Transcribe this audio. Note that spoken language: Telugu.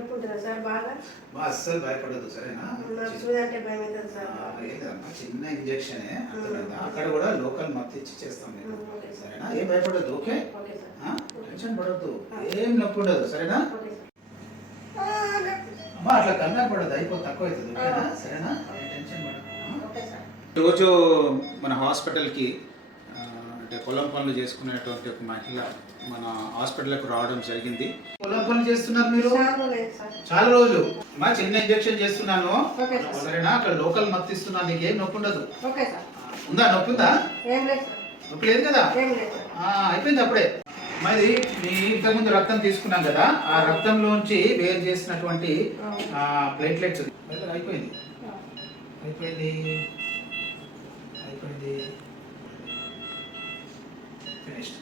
నొప్పి ఉంటుందా సార్ బాగా? అస్సలు భయపడదు సరేనా. నాకు చూడంటే భయం అవుతుంది సార్. లేదమ్మా, చిన్న ఇంజెక్షనే అర్థమైందా. అక్కడ కూడా లోకల్ మత్తు ఇచ్చి చేస్తాం మీకు ఓకే సార్. సరేనా. ఏం భయపడదు. Okay, okay sir. టెన్షన్ పడద్దు, ఏం నొప్పి ఉండదు సరేనా. Okay sir. అమ్మా అట్లా కంగారు పడదు, అయిపోతుంది, తక్కువ అవుతుంది ఓకేనా సరేనా. టెన్షన్ పడదు. Okay sir. రోజు మన హాస్పిటల్కి అంటే పొలం పనులు చేసుకునేటువంటి ఒక మహిళ మన హాస్పిటల్కి రావడం జరిగింది. పొలం పనులు చేస్తున్నారు మీరు? చాలా రోజులు. మా చిన్న ఇంజెక్షన్ చేస్తున్నాను సరేనా. అక్కడ లోకల్ మత్తు ఇస్తున్నాను, నీకు ఏం నొప్పి ఉండదు. ఉందా నొప్పి? ఉందా? నొప్పి లేదు కదా. అయిపోయింది అప్పుడే. మరి మీ ఇంతకుముందు రక్తం తీసుకున్నాం కదా, ఆ రక్తంలోంచి వేరు చేసినటువంటి ప్లేట్లెట్స్ అయిపోయింది అయిపోయింది అయిపోయింది ఫినిష్డ్.